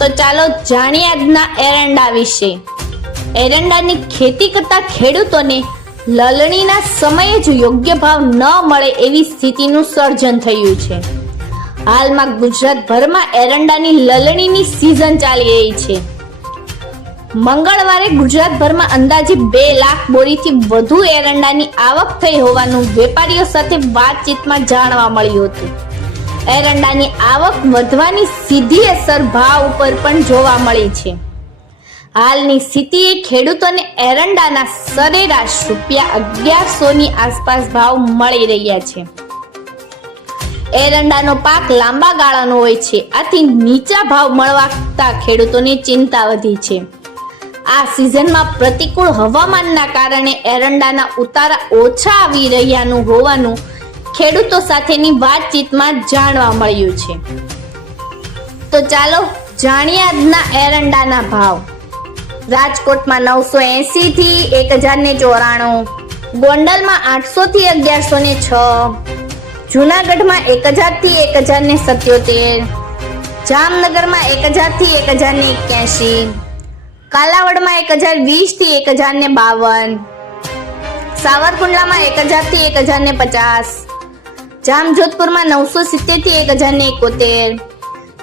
તો ચાલો જાણીએ આજના એરંડા વિશે. એરંડાની ખેતી કરતા ખેડૂતોને લલણીના સમયે જ યોગ્ય ભાવ ન મળે એવી સ્થિતિનું સર્જન થયું છે. હાલમાં ગુજરાતભરમાં એરંડાની લલણીની સિઝન ચાલી રહી છે. મંગળવારે ગુજરાતભરમાં અંદાજે બે લાખ બોરીથી વધુ એરંડાની આવક થઈ હોવાનું વેપારીઓ સાથે વાતચીતમાં જાણવા મળ્યું હતું. એરંડાની આવક વધવાની સીધી અસર ભાવ ઉપર પણ જોવા મળી છે. હાલની સ્થિતિએ ખેડૂતોને એરંડાના સરેરાશ રૂપિયા અગિયારસો ની આસપાસ ભાવ મળી રહ્યા છે. એરંડાનો પાક લાંબા ગાળાનો હોય છે, આથી નીચા ભાવ મળવાતા ખેડૂતોની ચિંતા વધી છે. આ સિઝનમાં પ્રતિકૂળ હવામાનના કારણે એરંડાના ઉતારા ઓછા આવી રહ્યાનું હોવાનું ખેડૂતો સાથેની વાતચીતમાં જાણવા મળ્યું છે. તો ચાલો જાણીએ આજના એરંડાના ભાવ. રાજકોટમાં નવસો એસી થી એક હજાર ને ચોરાણું. ગોંડલમાં આઠસો થી અગિયારસો ને છ. જુનાગઢમાં એક હજારથી એક હજાર ને સત્યોતેર. જામનગરમાં એક હજારથી એક હજાર ને એક્યાસી કાલાવડમાં એક હજાર વીસથી એક હજાર ને બાવન. સાવરકુંડલામાં એક હજારથી એક હજાર ને પચાસ. જામજોધપુરમાં નવસો સિત્તેરથી એક હજાર ને એકોતેર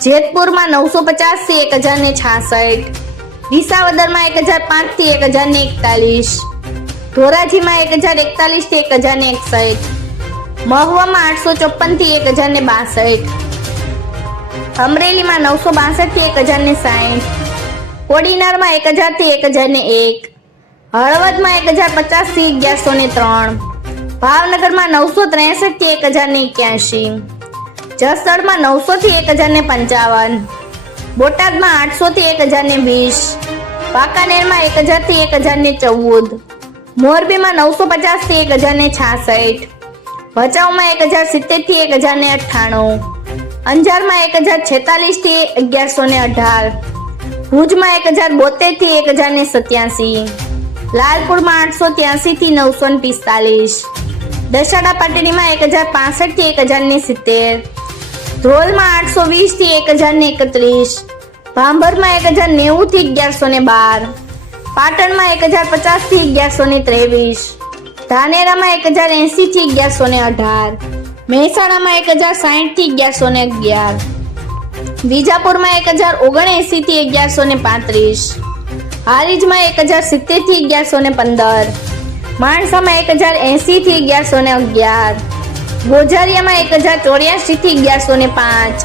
જેતપુરમાં નવસો પચાસથી એક હજાર ને છાસઠ વિસાવદરમાં એક હજાર પાંચથી એક હજાર ને એકતાલીસ ધોરાજીમાં એક હજાર એકતાલીસથી એક હજાર ને એકસઠ મહુવામાં આઠસો ચોપનથી એક હજાર ને બાસઠ અમરેલીમાં નવસો બાસઠથી એક હજાર ને સાઠ કોડીનારમાં એક હજારથી એક હજાર ને એક હળવદમાં એક હજાર પચાસથી અગિયારસો ને ત્રણ ભાવનગરમાં નવસો ત્રેસઠથી એક હજાર ને એક્યાસી જસદણમાં નવસો થી એક હજાર ને પંચાવન બોટાદમાં આઠસો થી એક હજાર ને વીસ વાંકાનેરમાં એક હજારથી એક હજાર ને ચૌદ મોરબીમાં નવસો પચાસથી એક હજાર ને છાસઠ ભચાઉમાં એક હજાર સિત્તેરથી એક હજાર ને અઠ્ઠાણું અંજારમાં એક હજાર છેતાલીસથી અગિયારસો ને અઢાર ભુજમાં એક હજાર બોતેરથી એક હજાર ને સત્યાસી લાલપુરમાં આઠસો ત્યાસી થી નવસો ને પિસ્તાલીસ દશાડા પાટડીમાં એક હજાર પાસઠથી એક હજાર ને સિત્તેર. ધ્રોલમાં આઠસો વીસથી એક હજાર ને એકત્રીસ. ભાંભરમાં એક હજાર નેવું થી અગિયારસો ને બાર. પાટણમાં એક હજાર પચાસથી અગિયારસો ને ત્રેવીસ. ધાનેરામાં એક હજાર એસી થી અગિયારસો ને અઢાર. મહેસાણામાં એક હજાર સાઠથી અગિયારસો ને અગિયાર. વિજાપુરમાં એક હજાર ઓગણએસી થી અગિયારસો ને પાંત્રીસ. હારીજમાં એક હજાર સિત્તેરથી અગિયારસો ને પંદર. માણસામાં એક હજાર એસી થી અગિયારસો ને અગિયાર. ગોઝારિયામાં એક હજાર ચોર્યાસી થી અગિયારસો ને પાંચ.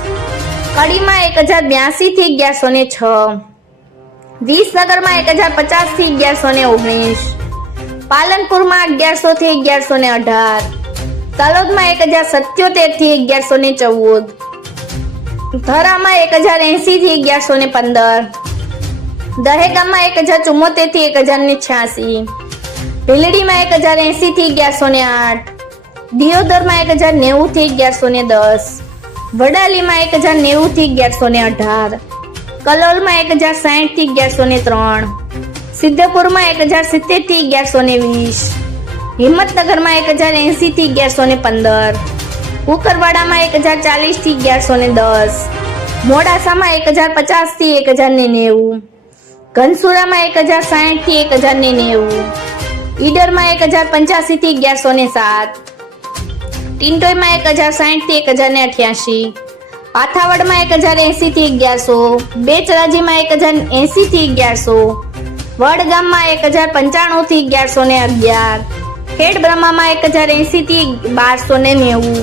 કડીમાં એક હજાર બ્યાસી થી અગિયારસો ને છ. વિસનગરમાં એક હજાર પચાસથી અગિયારસો ને ઓગણીસ. પાલનપુરમાં અગિયારસો થી અગિયારસો ને અઢાર. તલોદમાં એક હજાર સત્યોતેરથી અગિયારસો ને ચૌદ. ધરામાં એક હજાર એસી થી અગિયારસો ને પંદર. દહેગામમાં એક હજાર ચુમ્મોતેરથી એક હજાર ને છ્યાસી. ભીલડીમાં એક હજાર એસી થી અગિયારસો ને આઠ દિયોદરમાં એક હજાર નેવું થી અગિયારસો ને દસ વડાલીમાં એક હજાર નેવું થી અગિયારસો ને અઢાર કલોલમાં એક હજાર સાઠથી અગિયારસો ને ત્રણ સિદ્ધપુરમાં એક હજાર સિત્તેરથી અગિયારસો ને વીસ હિંમતનગરમાં એક હજાર એસી થી અગિયારસો ને પંદર કુકરવાડામાં એક હજાર ચાલીસથી અગિયારસો ને દસ મોડાસામાં એક હજાર પચાસથી એક હજાર ને નેવું ઘનસુરામાં એક હજાર સાઠથી એક હજાર ને નેવું ઈડરમાં એક હજાર પંચ્યાસી થી અગિયારસો ને સાત. ટિન્ટોયમાં એક હજાર સાઠથી એક હજાર ને અઠ્યાસી. પાથાવડમાં એક હજાર એસી થી અગિયારસો. બેચરાજીમાં એક હજાર એસી થી અગિયારસો. વડગામમાં એક હજાર પંચાણું થી અગિયારસો ને અગિયાર. ખેડ બ્રહ્મામાં એક હજાર એસી થી બારસો ને નેવું.